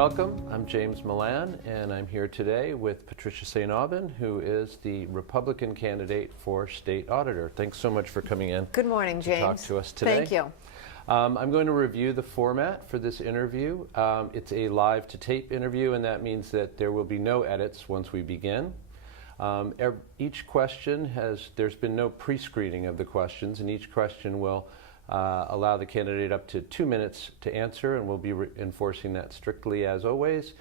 welcome. I'm James Milan, and I'm here today with Patricia St. Aubin, who is the Republican candidate for State Auditor. Thanks so much for coming in. Good morning, James. To talk to us today. Thank you. I'm going to review the format for this interview. It's a live-to-tape interview, and that means that there will be no edits once we begin. Each question there's been no pre-screening of the questions, and each question will allow the candidate up to 2 minutes to answer, and we'll be enforcing that strictly as always.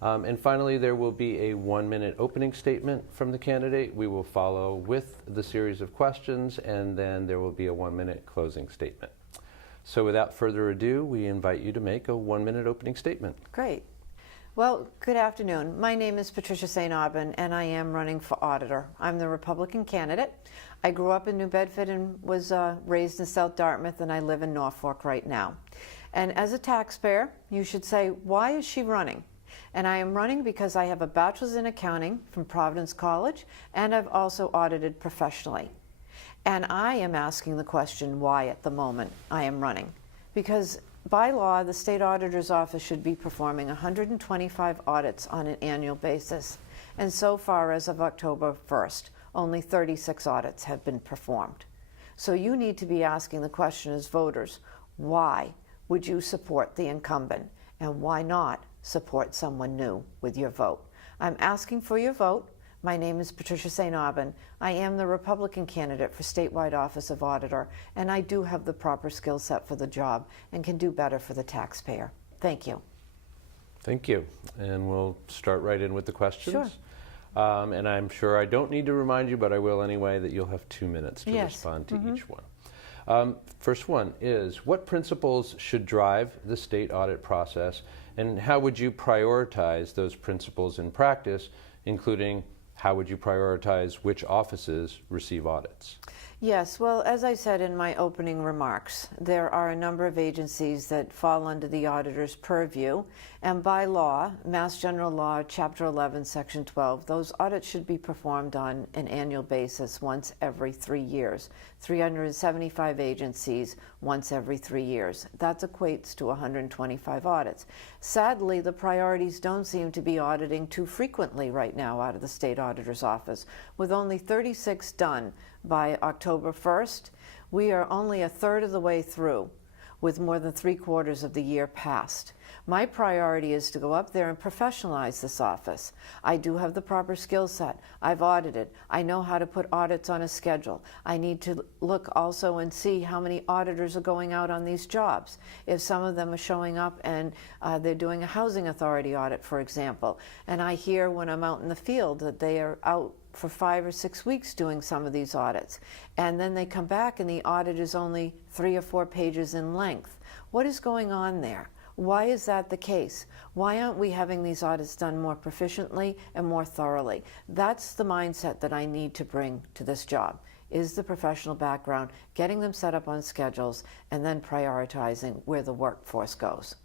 And finally, there will be a 1-minute opening statement from the candidate. We will follow with the series of questions, and then there will be a 1-minute closing statement. So without further ado, we invite you to make a 1-minute opening statement. Great. Well, good afternoon. My name is Patricia St. Aubin, and I am running for auditor. I'm the Republican candidate. I grew up in New Bedford and was raised in South Dartmouth, and I live in Norfolk right now. And as a taxpayer, you should say, why is she running? And I am running because I have a bachelor's in accounting from Providence College, and I've also audited professionally. And I am asking the question why at the moment I am running. Because by law, the State Auditor's Office should be performing 125 audits on an annual basis. And so far, as of October 1st, only 36 audits have been performed. So you need to be asking the question as voters, why would you support the incumbent? And why not support someone new with your vote? I'm asking for your vote. My name is Patricia St. Aubin. I am the Republican candidate for statewide office of auditor, and I do have the proper skill set for the job and can do better for the taxpayer. Thank you. Thank you. And we'll start right in with the questions. Sure. And I'm sure I don't need to remind you, but I will anyway, that you'll have 2 minutes to Yes. respond to each one. First one is, what principles should drive the state audit process, and how would you prioritize those principles in practice, including how would you prioritize which offices receive audits? Yes, well, as I said in my opening remarks, there are a number of agencies that fall under the auditor's purview, and by law, Mass General Law, Chapter 11, Section 12, those audits should be performed on an annual basis once every 3 years. 375 agencies once every 3 years. That equates to 125 audits. Sadly, the priorities don't seem to be auditing too frequently right now out of the State Auditor's Office. With only 36 done by October 1st, we are only a third of the way through, with more than 3/4 of the year past. My priority is to go up there and professionalize this office. I do have the proper skill set. I've audited. I know how to put audits on a schedule. I need to look also and see how many auditors are going out on these jobs. If some of them are showing up and they're doing a housing authority audit, for example, and I hear when I'm out in the field that they are out for 5 or 6 weeks doing some of these audits, and then they come back and the audit is only 3 or 4 pages in length. What is going on there? Why is that the case? Why aren't we having these audits done more proficiently and more thoroughly? That's the mindset that I need to bring to this job, is the professional background, getting them set up on schedules, and then prioritizing where the workforce goes.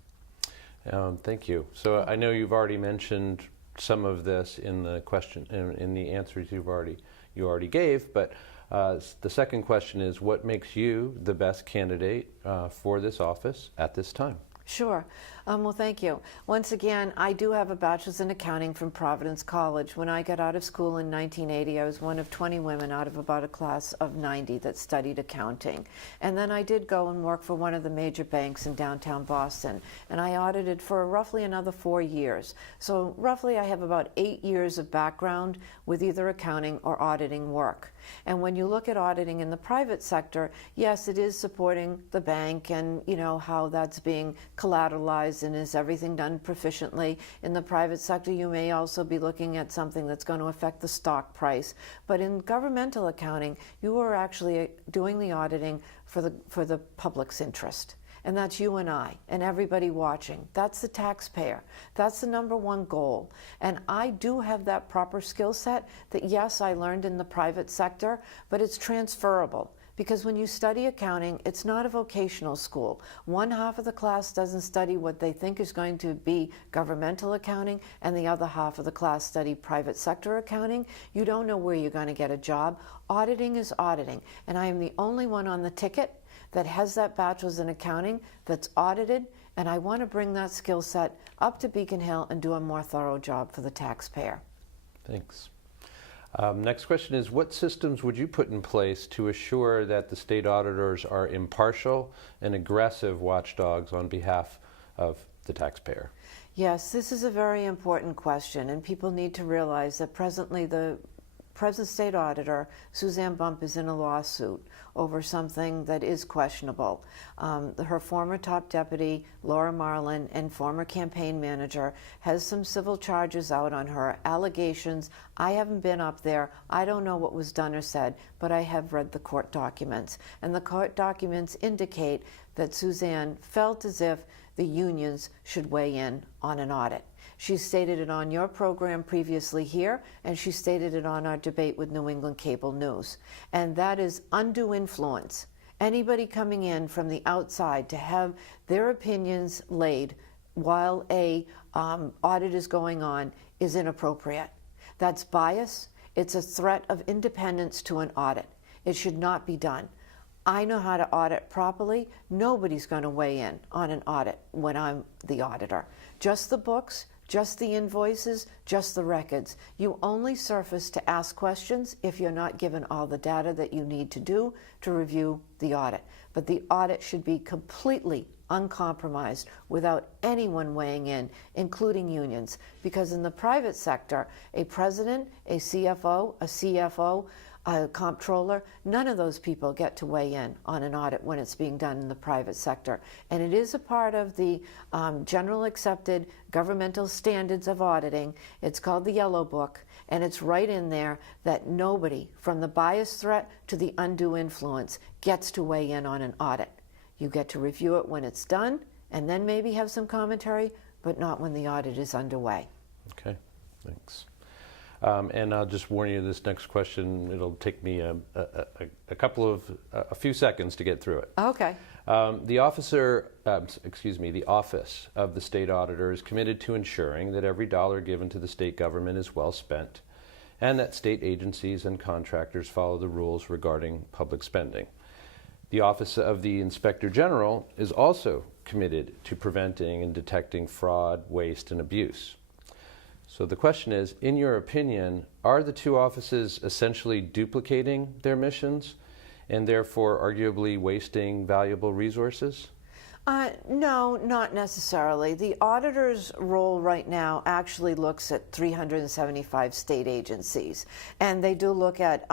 Thank you. So I know you've already mentioned some of this in the question, in the answers you already gave, but the second question is, what makes you the best candidate for this office at this time? Sure. Well, thank you. Once again, I do have a bachelor's in accounting from Providence College. When I got out of school in 1980, I was one of 20 women out of about a class of 90 that studied accounting. And then I did go and work for one of the major banks in downtown Boston, and I audited for roughly another 4 years. So roughly I have about 8 years of background with either accounting or auditing work. And when you look at auditing in the private sector, yes, it is supporting the bank and, you know, how that's being collateralized and is everything done proficiently. In the private sector, you may also be looking at something that's going to affect the stock price. But in governmental accounting, you are actually doing the auditing for the public's interest. And that's you and I and everybody watching. That's the taxpayer. That's the #1 goal. And I do have that proper skill set that, yes, I learned in the private sector, but it's transferable. Because when you study accounting, it's not a vocational school. One half of the class doesn't study what they think is going to be governmental accounting, and the other half of the class study private sector accounting. You don't know where you're going to get a job. Auditing is auditing, and I am the only one on the ticket that has that bachelor's in accounting, that's audited, and I want to bring that skill set up to Beacon Hill and do a more thorough job for the taxpayer. Thanks. Next question is, what systems would you put in place to assure that the state auditors are impartial and aggressive watchdogs on behalf of the taxpayer? Yes, this is a very important question, and people need to realize that presently the present state auditor, Suzanne Bump, is in a lawsuit over something that is questionable. Her former top deputy, Laura Marlin, and former campaign manager has some civil charges out on her, allegations. I haven't been up there. I don't know what was done or said, but I have read the court documents. And the court documents indicate that Suzanne felt as if the unions should weigh in on an audit. She stated it on your program previously here, and she stated it on our debate with New England Cable News. And that is undue influence. Anybody coming in from the outside to have their opinions laid while a audit is going on is inappropriate. That's bias. It's a threat of independence to an audit. It should not be done. I know how to audit properly. Nobody's going to weigh in on an audit when I'm the auditor. Just the books, just the invoices, just the records. You only surface to ask questions if you're not given all the data that you need to do to review the audit. But the audit should be completely uncompromised without anyone weighing in, including unions. Because in the private sector, a president, a CFO, a comptroller, none of those people get to weigh in on an audit when it's being done in the private sector. And it is a part of the general accepted governmental standards of auditing. It's called the Yellow Book, and it's right in there that nobody, from the bias threat to the undue influence, gets to weigh in on an audit. You get to review it when it's done, and then maybe have some commentary, but not when the audit is underway. Okay, thanks. And I'll just warn you, this next question, it'll take me a few seconds to get through it. Okay. The Office of the State Auditor is committed to ensuring that every dollar given to the state government is well spent, and that state agencies and contractors follow the rules regarding public spending. The Office of the Inspector General is also committed to preventing and detecting fraud, waste, and abuse. So the question is, in your opinion, are the two offices essentially duplicating their missions and therefore arguably wasting valuable resources? No, not necessarily. The auditor's role right now actually looks at 375 state agencies. And they do look at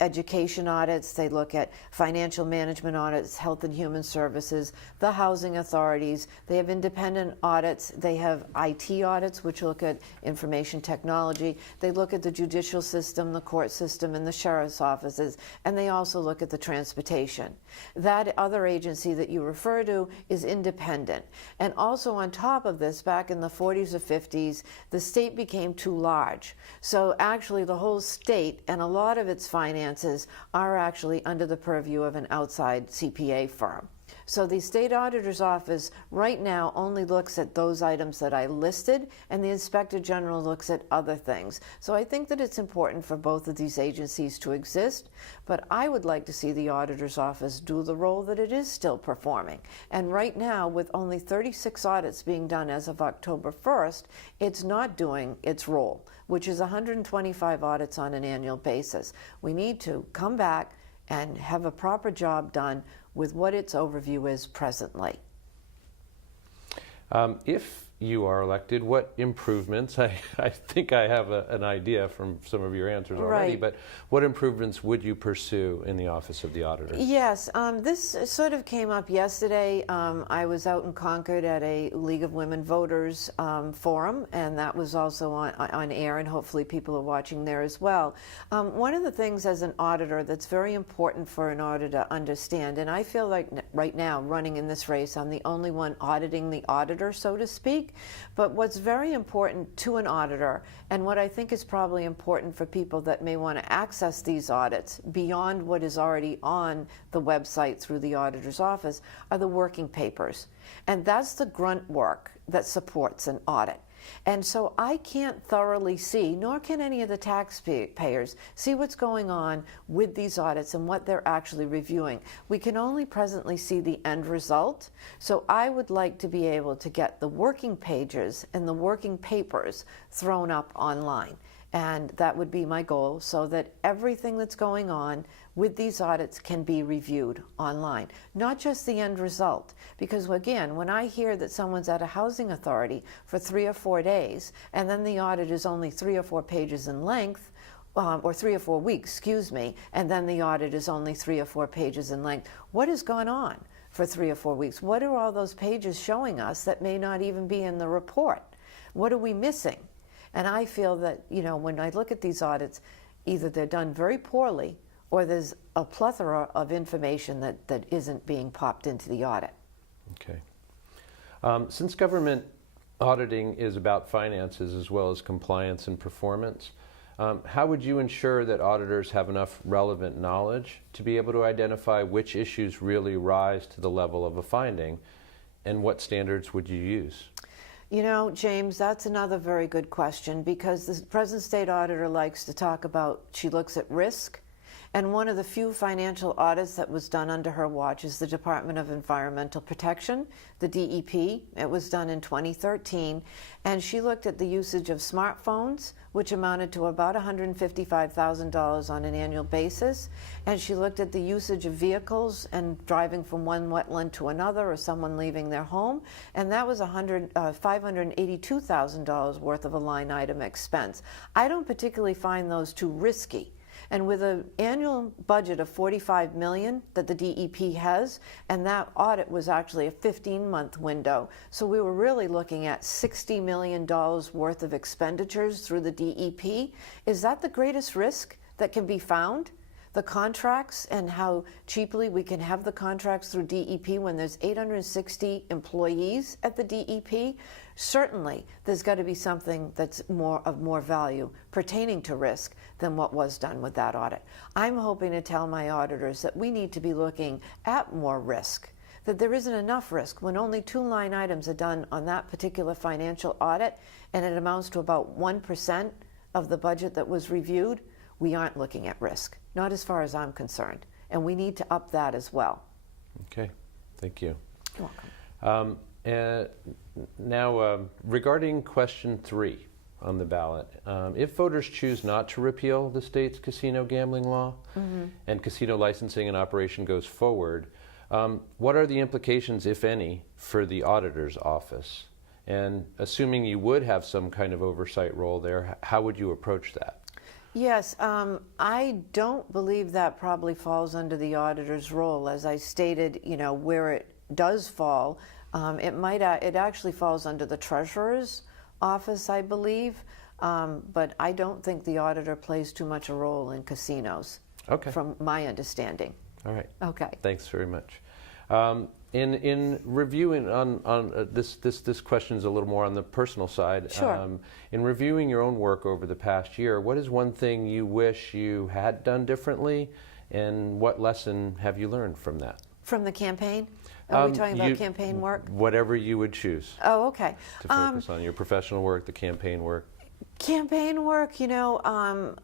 education audits, they look at financial management audits, health and human services, the housing authorities. They have independent audits. They have IT audits, which look at information technology. They look at the judicial system, the court system, and the sheriff's offices. And they also look at the transportation. That other agency that you refer to is independent. And also on top of this, back in the 40s or 50s, the state became too large. So actually the whole state and a lot of its finances are actually under the purview of an outside CPA firm. So the state auditor's office right now only looks at those items that I listed, and the inspector general looks at other things. So I think that it's important for both of these agencies to exist, but I would like to see the auditor's office do the role that it is still performing. And right now, with only 36 audits being done as of October 1st, it's not doing its role, which is 125 audits on an annual basis. We need to come back and have a proper job done with what its overview is presently. If you are elected, what improvements, I think I have an idea from some of your answers already, Right. but what improvements would you pursue in the Office of the Auditor? Yes, this sort of came up yesterday. I was out in Concord at a League of Women Voters forum, and that was also on air, and hopefully people are watching there as well. One of the things as an auditor that's very important for an auditor to understand, and I feel like right now running in this race, I'm the only one auditing the auditor, so to speak. But what's very important to an auditor, and what I think is probably important for people that may want to access these audits beyond what is already on the website through the auditor's office, are the working papers. And that's the grunt work that supports an audit. And so I can't thoroughly see, nor can any of the taxpayers, see what's going on with these audits and what they're actually reviewing. We can only presently see the end result. So I would like to be able to get the working pages and the working papers thrown up online. And that would be my goal, so that everything that's going on with these audits can be reviewed online, not just the end result. Because again, when I hear that someone's at a housing authority for 3 or 4 days, and then the audit is only 3 or 4 pages in length, or 3 or 4 weeks, excuse me, and then the audit is only 3 or 4 pages in length, what has gone on for 3 or 4 weeks? What are all those pages showing us that may not even be in the report? What are we missing? And I feel that, you know, when I look at these audits, either they're done very poorly or there's a plethora of information that isn't being popped into the audit. Okay. Since government auditing is about finances as well as compliance and performance, how would you ensure that auditors have enough relevant knowledge to be able to identify which issues really rise to the level of a finding, and what standards would you use? You know, James, that's another very good question, because the present state auditor likes to talk about, she looks at risk. And one of the few financial audits that was done under her watch is the Department of Environmental Protection, the DEP. It was done in 2013. And she looked at the usage of smartphones, which amounted to about $155,000 on an annual basis. And she looked at the usage of vehicles and driving from one wetland to another, or someone leaving their home. And that was $582,000 worth of a line item expense. I don't particularly find those too risky. And with an annual budget of $45 million that the DEP has, and that audit was actually a 15-month window, so we were really looking at $60 million worth of expenditures through the DEP. Is that the greatest risk that can be found? The contracts, and how cheaply we can have the contracts through DEP when there's 860 employees at the DEP? Certainly, there's got to be something that's of more value pertaining to risk than what was done with that audit. I'm hoping to tell my auditors that we need to be looking at more risk, that there isn't enough risk. When only 2 line items are done on that particular financial audit, and it amounts to about 1% of the budget that was reviewed, we aren't looking at risk, not as far as I'm concerned. And we need to up that as well. Okay, thank you. You're welcome. Now, regarding question 3 on the ballot, if voters choose not to repeal the state's casino gambling law, and casino licensing and operation goes forward, what are the implications, if any, for the auditor's office? And assuming you would have some kind of oversight role there, how would you approach that? Yes, I don't believe that probably falls under the auditor's role. As I stated, you know, where it does fall, it actually falls under the treasurer's office, I believe, but I don't think the auditor plays too much a role in casinos, from my understanding. All right. Okay. Thanks very much. In reviewing on this question is a little more on the personal side. Sure. In reviewing your own work over the past year, what is one thing you wish you had done differently, and what lesson have you learned from that? From the campaign? Are we talking about campaign work? Whatever you would choose. Oh, okay. To focus on your professional work, the campaign work. Campaign work, you know,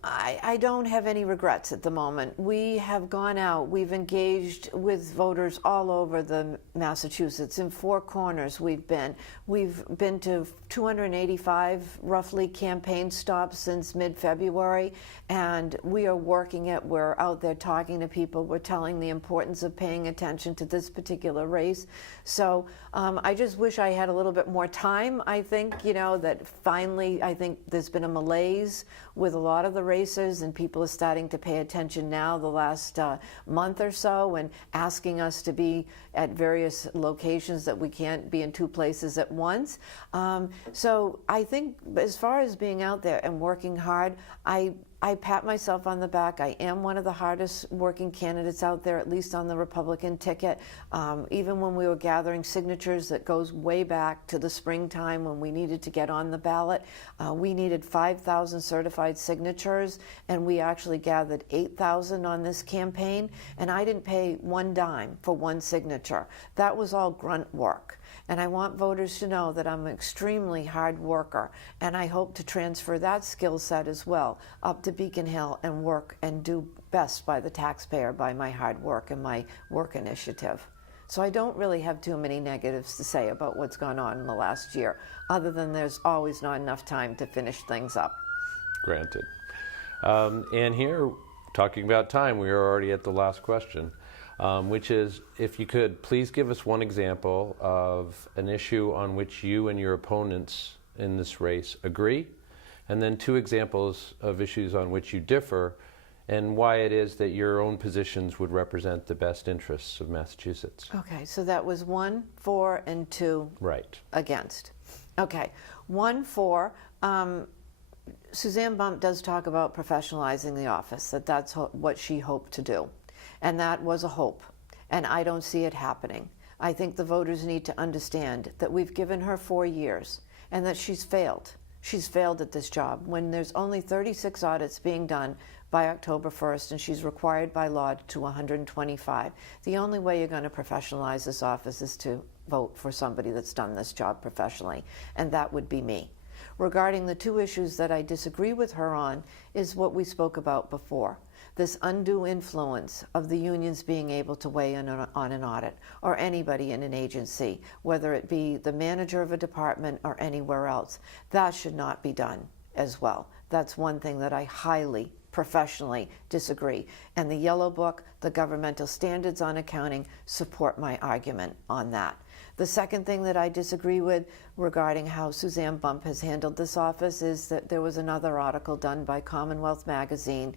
I don't have any regrets at the moment. We have gone out, we've engaged with voters all over the Massachusetts. In 4 corners we've been to 285 roughly campaign stops since mid-February, and we are working it. We're out there talking to people. We're telling the importance of paying attention to this particular race. So I just wish I had a little bit more time. I think, you know, that finally, I think there's been a malaise with a lot of the races, and people are starting to pay attention now the last month or so, and asking us to be at various locations that we can't be in 2 places at once. So I think as far as being out there and working hard, I I pat myself on the back. I am one of the hardest working candidates out there, at least on the Republican ticket. Even when we were gathering signatures, that goes way back to the springtime when we needed to get on the ballot. We needed 5,000 certified signatures, and we actually gathered 8,000 on this campaign, and I didn't pay one dime for one signature. That was all grunt work. And I want voters to know that I'm an extremely hard worker, and I hope to transfer that skill set as well up to Beacon Hill and work and do best by the taxpayer by my hard work and my work initiative. So I don't really have too many negatives to say about what's gone on in the last year, other than there's always not enough time to finish things up. Granted. And here, talking about time, we are already at the last question. Which is, if you could, please give us one example of an issue on which you and your opponents in this race agree, and then 2 examples of issues on which you differ, and why it is that your own positions would represent the best interests of Massachusetts. Okay, so that was 1 for and 2 Right. against. Okay, 1 for, Suzanne Bump does talk about professionalizing the office, that's what she hoped to do. And that was a hope, and I don't see it happening. I think the voters need to understand that we've given her 4 years and that she's failed. She's failed at this job. When there's only 36 audits being done by October 1st and she's required by law to 125, the only way you're going to professionalize this office is to vote for somebody that's done this job professionally, and that would be me. Regarding the 2 issues that I disagree with her on is what we spoke about before. This undue influence of the unions being able to weigh in on an audit, or anybody in an agency, whether it be the manager of a department or anywhere else. That should not be done as well. That's one thing that I highly, professionally disagree. And the Yellow Book, the governmental standards on accounting, support my argument on that. The second thing that I disagree with regarding how Suzanne Bump has handled this office is that there was another article done by Commonwealth Magazine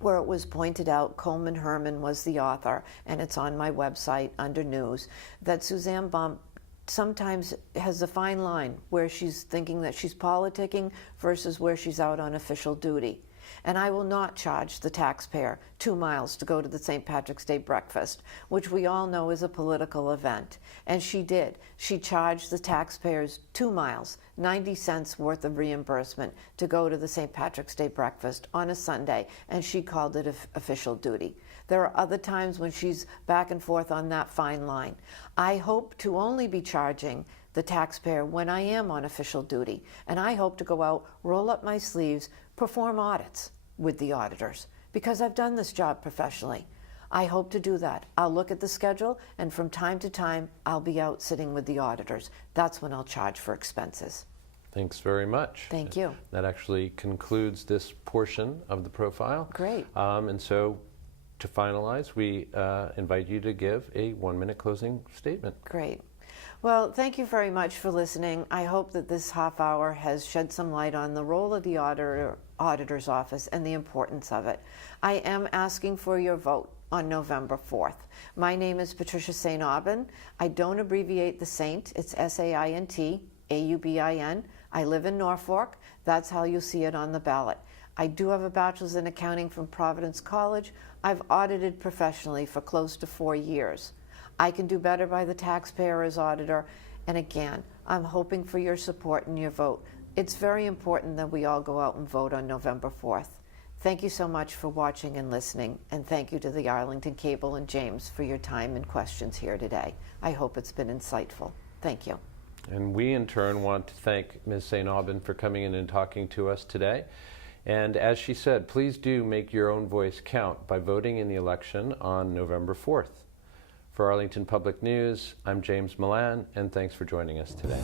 where it was pointed out, Coleman Herman was the author, and it's on my website under news, that Suzanne Bump sometimes has a fine line where she's thinking that she's politicking versus where she's out on official duty. And I will not charge the taxpayer 2 miles to go to the St. Patrick's Day breakfast, which we all know is a political event. And she did. She charged the taxpayers 2 miles, 90 cents worth of reimbursement to go to the St. Patrick's Day breakfast on a Sunday, and she called it official duty. There are other times when she's back and forth on that fine line. I hope to only be charging the taxpayer when I am on official duty, and I hope to go out, roll up my sleeves, perform audits with the auditors, because I've done this job professionally. I hope to do that. I'll look at the schedule, and from time to time, I'll be out sitting with the auditors. That's when I'll charge for expenses. Thanks very much. Thank you. That actually concludes this portion of the profile. Great. And so, to finalize, we invite you to give a 1-minute closing statement. Great. Well, thank you very much for listening. I hope that this half hour has shed some light on the role of the auditor's office and the importance of it. I am asking for your vote on November 4th. My name is Patricia St. Aubin. I don't abbreviate the Saint. It's S-A-I-N-T, A-U-B-I-N. I live in Norfolk. That's how you see it on the ballot. I do have a bachelor's in accounting from Providence College. I've audited professionally for close to 4 years. I can do better by the taxpayer as auditor, and again, I'm hoping for your support and your vote. It's very important that we all go out and vote on November 4th. Thank you so much for watching and listening, and thank you to the Arlington Cable and James for your time and questions here today. I hope it's been insightful. Thank you. And we, in turn, want to thank Ms. St. Aubin for coming in and talking to us today. And as she said, please do make your own voice count by voting in the election on November 4th. For Arlington Public News, I'm James Milan, and thanks for joining us today.